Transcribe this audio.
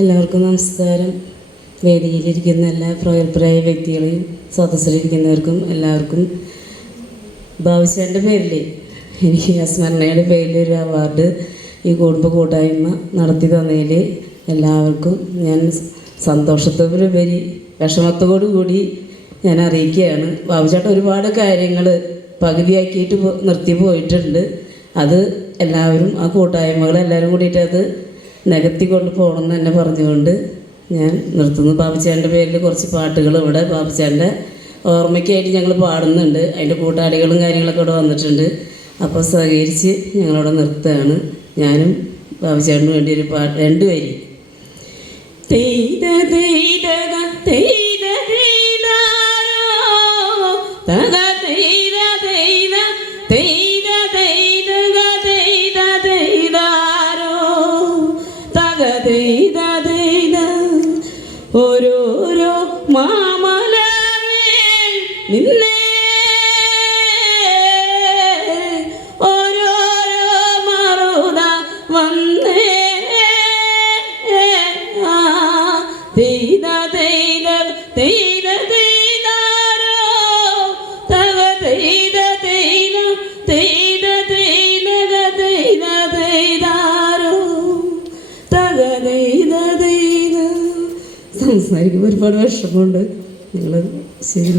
എല്ലാവർക്കും നമസ്കാരം. വേദിയിലിരിക്കുന്ന എല്ലാ പ്രായപ്രായ വ്യക്തികളെയും സദസ്സിലിരിക്കുന്നവർക്കും എല്ലാവർക്കും ഭാവിച്ചേൻ്റെ പേരിൽ എനിക്ക് സ്മരണയുടെ പേരിൽ ഒരു അവാർഡ് ഈ കുടുംബ കൂട്ടായ്മ നടത്തി തന്നതിൽ എല്ലാവർക്കും ഞാൻ സന്തോഷത്തോടുപരി വിഷമത്തോടു കൂടി ഞാൻ അറിയിക്കുകയാണ്. ബാബുചേട്ടൻ ഒരുപാട് കാര്യങ്ങൾ പകുതിയാക്കിയിട്ട് നിർത്തി പോയിട്ടുണ്ട്. അത് എല്ലാവരും ആ കൂട്ടായ്മകളെല്ലാവരും കൂടിയിട്ട് അത് നികത്തിക്കൊണ്ട് പോകണമെന്ന് തന്നെ പറഞ്ഞുകൊണ്ട് ഞാൻ നിർത്തുന്നു. ബാബുച്ചേൻ്റെ പേരിൽ കുറച്ച് പാട്ടുകൾ ഇവിടെ ബാബുച്ചേൻ്റെ ഓർമ്മയ്ക്കായിട്ട് ഞങ്ങൾ പാടുന്നുണ്ട്. അതിൻ്റെ കൂട്ടാളികളും കാര്യങ്ങളൊക്കെ ഇവിടെ വന്നിട്ടുണ്ട്. അപ്പോൾ സഹകരിച്ച് ഞങ്ങളിവിടെ നിർത്തുകയാണ്. ഞാനും ബാബുച്ചേട്ടന് വേണ്ടി ഒരു പാട്ട്, 2 വരി. ഓരോരോ മാമലമേൽ നിന്നെ ഓരോരോ മറുത വന്നേ തെയ്ത തെയ്ത തെയ്ത തെയ്താരോ തക തെയ്ത തെയ്ത തെയ്ത തെയ്ത തെയ്ത തെയ്താരോ തക തെയ്ത തെയ്ത. സംസാരിക്കുമ്പോൾ ഒരുപാട് വിഷമമുണ്ട്. നിങ്ങൾ ശരി.